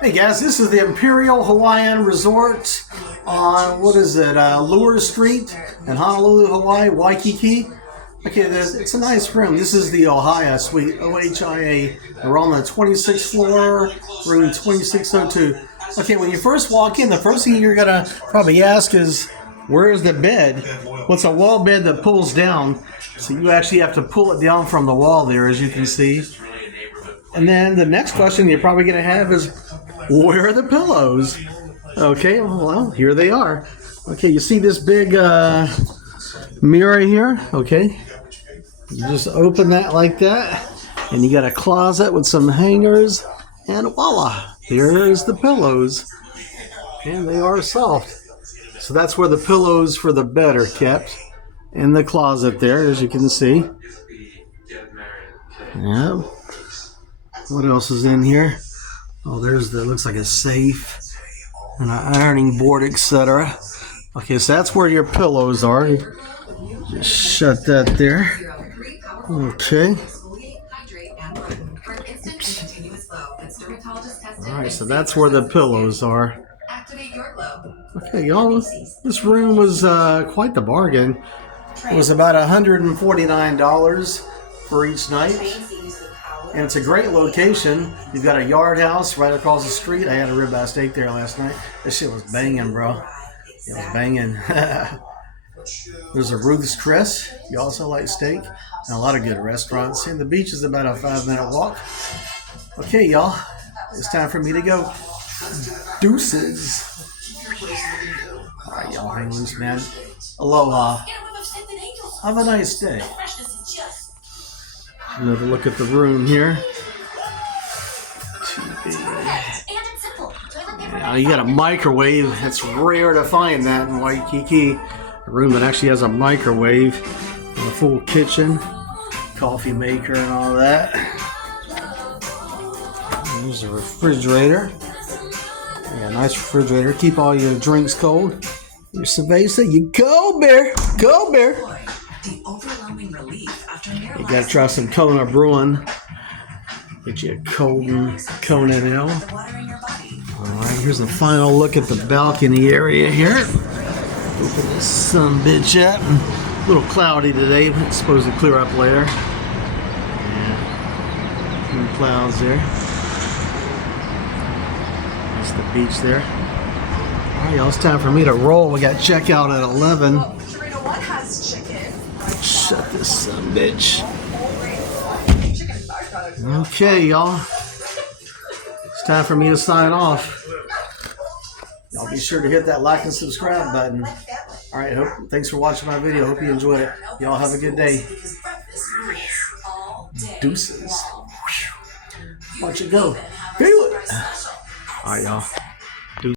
Hey guys, this is the Imperial Hawaiian Resort on, what is it, Lure Street in Honolulu, Hawaii, Waikiki. Okay, it's a nice room. This is the Ohia Suite, OHIA. We're on the 26th floor, room 2602. Okay, when you first walk in, the first thing you're going to probably ask is, where is the bed? Well, it's a wall bed that pulls down. So you actually have to pull it down from the wall there, as you can see. And then the next question you're probably going to have is, where are the pillows? Okay, well, here they are. Okay, you see this big mirror here? Okay, you just open that like that, and you got a closet with some hangers, and voila, there's the pillows. And they are soft. So that's where the pillows for the bed are kept, in the closet there, as you can see. Yeah. What else is in here? Oh, there's the, looks like a safe and an ironing board, etc. Okay, so that's where your pillows are. Just shut that there. Okay. Alright, so that's where the pillows are. Okay, y'all, this room was quite the bargain. It was about $149 for each night. And it's a great location. You've got a yard house right across the street. I had a ribeye steak there last night. This shit was banging, bro. It was banging. There's a Ruth's Chris. You also like steak. And a lot of good restaurants. And the beach is about a 5-minute walk. Okay, y'all. It's time for me to go. Deuces. All right, y'all. Hang loose, man. Aloha. Have a nice day. Another look at the room here. Now you got a microwave. It's rare to find that in Waikiki. A room that actually has a microwave and a full kitchen, coffee maker, and all that. There's a refrigerator. Yeah, nice refrigerator. Keep all your drinks cold. Your cerveza. You go, bear. Go, bear. The overwhelming relief after you gotta try some Kona brewing. Get you a Kona Ale. Alright, here's the final look at the balcony area here. Open this son bitch up. A little cloudy today, but it's supposed to clear up later. Yeah. Some clouds there. That's the beach there. Alright, y'all, it's time for me to roll. We got checkout at 11. What has chicken? Shut this son bitch. Okay, y'all. It's time for me to sign off. Y'all be sure to hit that like and subscribe button. Alright, thanks for watching my video. Hope you enjoyed it. Y'all have a good day. Deuces. Watch it go. Feel it. Alright, y'all.